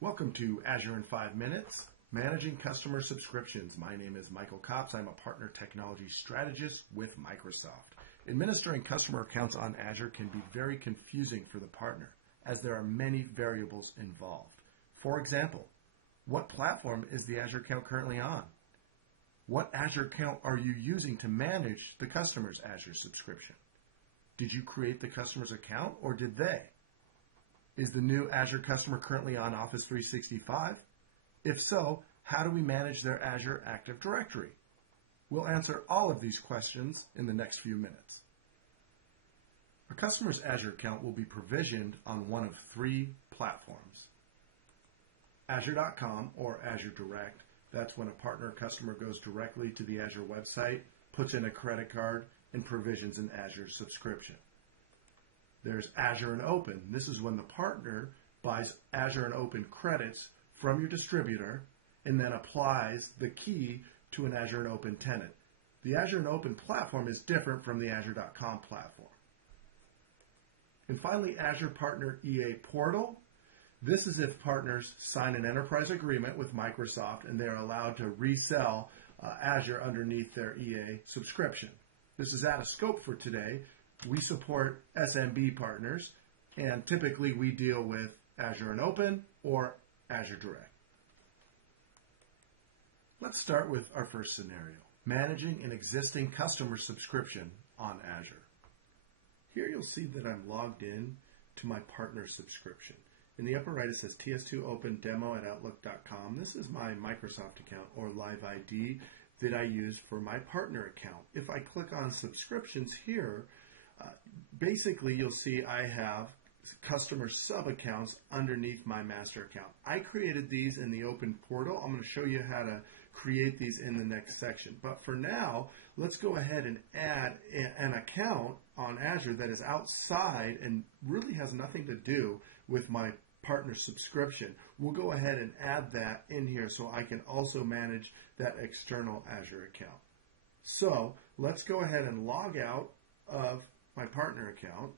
Welcome to Azure in 5 Minutes, Managing Customer Subscriptions. My name is Michael Copps. I'm a partner technology strategist with Microsoft. Administering customer accounts on Azure can be very confusing for the partner, as there are many variables involved. For example, what platform is the Azure account currently on? What Azure account are you using to manage the customer's Azure subscription? Did you create the customer's account or did they? Is the new Azure customer currently on Office 365? If so, how do we manage their Azure Active Directory? We'll answer all of these questions in the next few minutes. A customer's Azure account will be provisioned on one of three platforms. Azure.com or Azure Direct. That's when a partner customer goes directly to the Azure website, puts in a credit card, and provisions an Azure subscription. There's Azure and Open. This is when the partner buys Azure and Open credits from your distributor and then applies the key to an Azure and Open tenant. The Azure and Open platform is different from the Azure.com platform. And finally, Azure Partner EA Portal. This is if partners sign an enterprise agreement with Microsoft and they're allowed to resell Azure underneath their EA subscription. This is out of scope for today. We support SMB partners, and typically we deal with Azure and Open or Azure Direct. Let's start with our first scenario, managing an existing customer subscription on Azure. Here you'll see that I'm logged in to my partner subscription. In the upper right it says TS2 Open Demo at Outlook.com. This is my Microsoft account or Live ID that I use for my partner account. If I click on subscriptions here, basically you'll see I have customer sub-accounts underneath my master account. I created these in the Open portal. I'm going to show you how to create these in the next section. But for now, let's go ahead and add an account on Azure that is outside and really has nothing to do with my partner subscription. We'll go ahead and add that in here so I can also manage that external Azure account. So let's go ahead and log out of my partner account.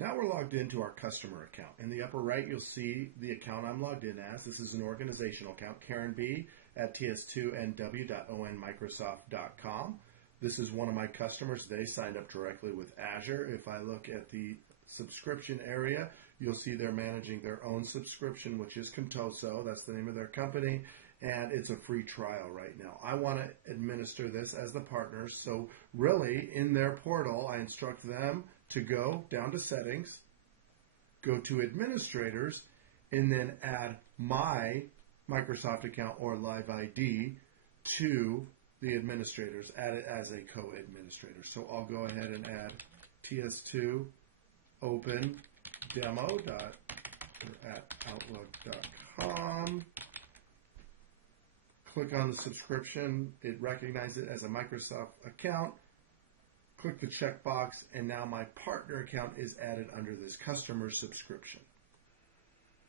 Now we're logged into our customer account. In the upper right, you'll see the account I'm logged in as. This is an organizational account, Karen B at ts2nw.onmicrosoft.com. This is one of my customers. They signed up directly with Azure. If I look at the subscription area, you'll see they're managing their own subscription, which is Contoso. That's the name of their company. And it's a free trial right now. I want to administer this as the partner. So really, in their portal, I instruct them to go down to Settings, go to Administrators, and then add my Microsoft account or Live ID to the administrators, add it as a co-administrator. So I'll go ahead and add TS2 Open Demo at Outlook.com. Click on the subscription. It recognizes it as a Microsoft account. Click the checkbox, and now my partner account is added under this customer subscription.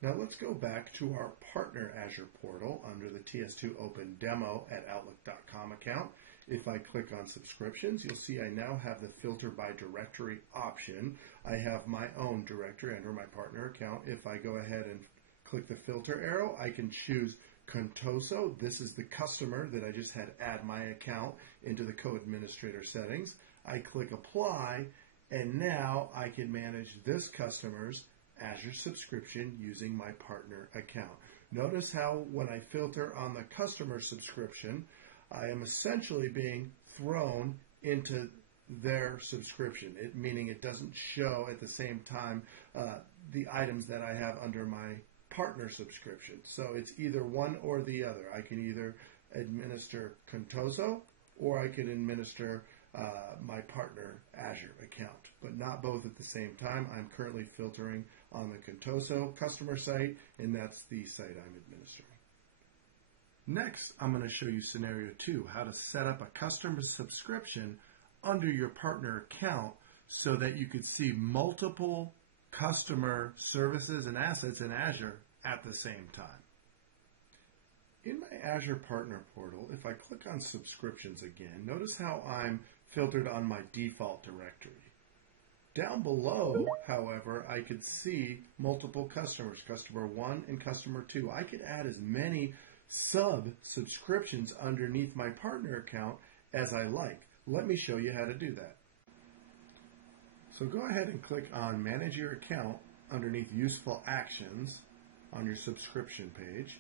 Now let's go back to our partner Azure portal under the TS2 Open Demo at Outlook.com account. If I click on subscriptions, you'll see I now have the filter by directory option. I have my own directory under my partner account. If I go ahead and click the filter arrow, I can choose Contoso. This is the customer that I just had add my account into the co-administrator settings. I click apply, and now I can manage this customer's Azure subscription using my partner account. Notice how when I filter on the customer subscription, I am essentially being thrown into their subscription, meaning it doesn't show at the same time the items that I have under my partner subscription. So it's either one or the other. I can either administer Contoso or I can administer my partner Azure account, but not both at the same time. I'm currently filtering on the Contoso customer site, and that's the site I'm administering. Next, I'm going to show you scenario 2, how to set up a customer subscription under your partner account so that you could see multiple customer services and assets in Azure at the same time. In my Azure Partner Portal, if I click on Subscriptions again, notice how I'm filtered on my default directory. Down below, however, I could see multiple customers, customer 1 and customer 2. I could add as many subscriptions underneath my partner account as I like. Let me show you how to do that. So go ahead and click on Manage Your Account underneath Useful Actions on your subscription page.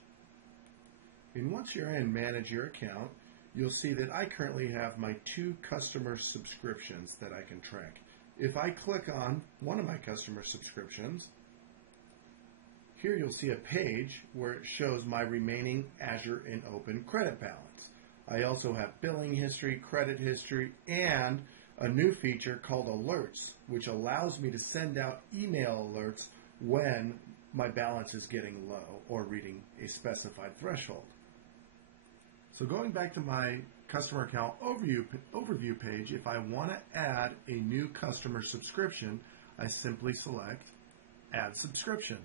And once you're in Manage Your Account, you'll see that I currently have my 2 customer subscriptions that I can track. If I click on one of my customer subscriptions, here you'll see a page where it shows my remaining Azure and Open credit balance. I also have billing history, credit history, and a new feature called Alerts, which allows me to send out email alerts when my balance is getting low or reading a specified threshold. So going back to my customer account overview page, if I want to add a new customer subscription, I simply select Add Subscription.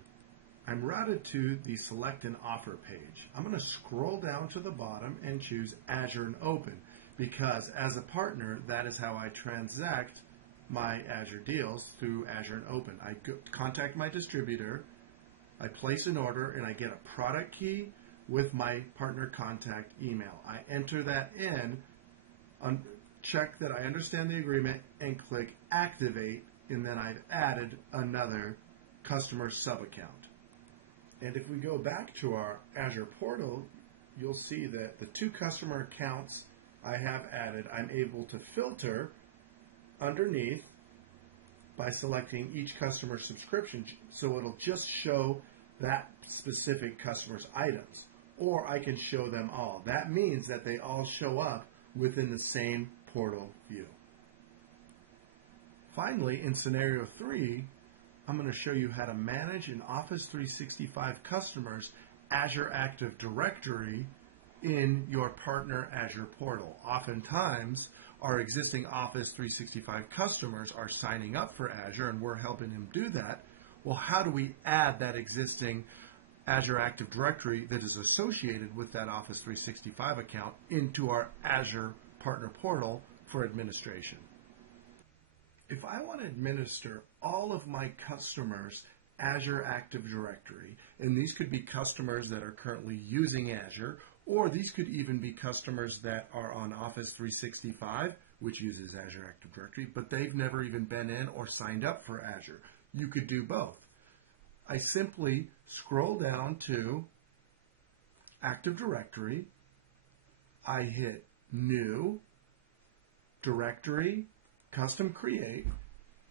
I'm routed to the Select an Offer page. I'm going to scroll down to the bottom and choose Azure and Open, because as a partner, that is how I transact my Azure deals, through Azure and Open. I contact my distributor, I place an order, and I get a product key with my partner contact email. I enter that in, check that I understand the agreement, and click Activate, and then I've added another customer sub-account. And if we go back to our Azure portal, you'll see that the 2 customer accounts I have added, I'm able to filter underneath by selecting each customer subscription, so it'll just show that specific customer's items, or I can show them all. That means that they all show up within the same portal view. Finally, in scenario 3, I'm going to show you how to manage an Office 365 customer's Azure Active Directory in your partner Azure portal. Oftentimes, our existing Office 365 customers are signing up for Azure, and we're helping them do that. Well, how do we add that existing Azure Active Directory that is associated with that Office 365 account into our Azure partner portal for administration? If I want to administer all of my customers' Azure Active Directory, and these could be customers that are currently using Azure, or these could even be customers that are on Office 365, which uses Azure Active Directory, but they've never even been in or signed up for Azure. You could do both. I simply scroll down to Active Directory, I hit New, Directory, Custom Create,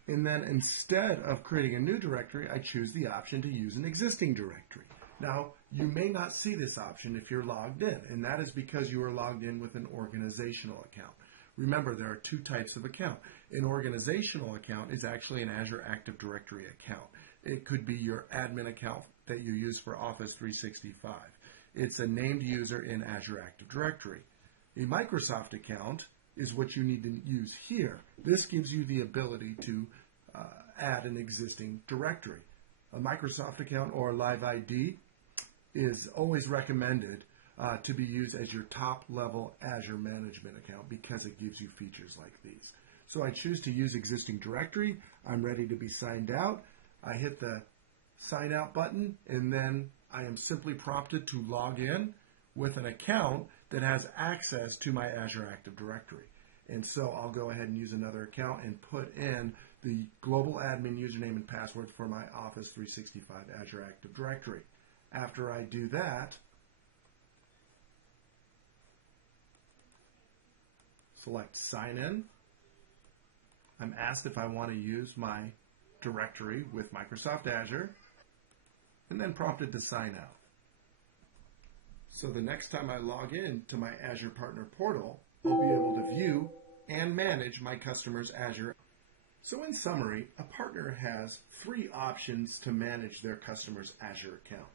and then instead of creating a new directory, I choose the option to use an existing directory. Now, you may not see this option if you're logged in, and that is because you are logged in with an organizational account. Remember, there are 2 types of account. An organizational account is actually an Azure Active Directory account. It could be your admin account that you use for Office 365. It's a named user in Azure Active Directory. A Microsoft account is what you need to use here. This gives you the ability to add an existing directory. A Microsoft account or Live ID is always recommended to be used as your top-level Azure management account because it gives you features like these. So I choose to use existing directory. I'm ready to be signed out. I hit the sign out button, and then I am simply prompted to log in with an account that has access to my Azure Active Directory. And so I'll go ahead and use another account and put in the global admin username and password for my Office 365 Azure Active Directory. After I do that, select Sign In. I'm asked if I want to use my directory with Microsoft Azure, and then prompted to sign out. So the next time I log in to my Azure Partner Portal, I'll be able to view and manage my customers' Azure. So in summary, a partner has 3 options to manage their customer's Azure account.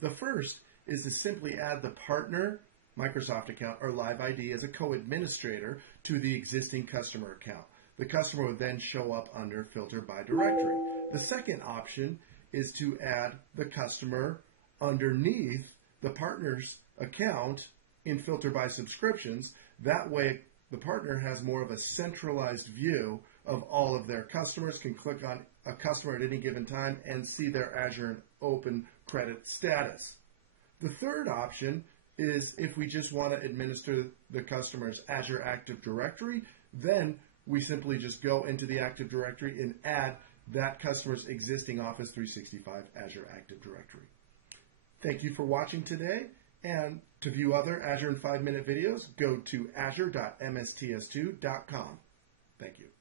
The first is to simply add the partner Microsoft account or Live ID as a co-administrator to the existing customer account. The customer would then show up under Filter by Directory. The second option is to add the customer underneath the partner's account in Filter by Subscriptions. That way, the partner has more of a centralized view of all of their customers, can click on a customer at any given time and see their Azure and Open Credit status. The third option is if we just want to administer the customer's Azure Active Directory, then we simply just go into the Active Directory and add that customer's existing Office 365 Azure Active Directory. Thank you for watching today, and to view other Azure in 5-minute videos, go to azure.msts2.com. Thank you.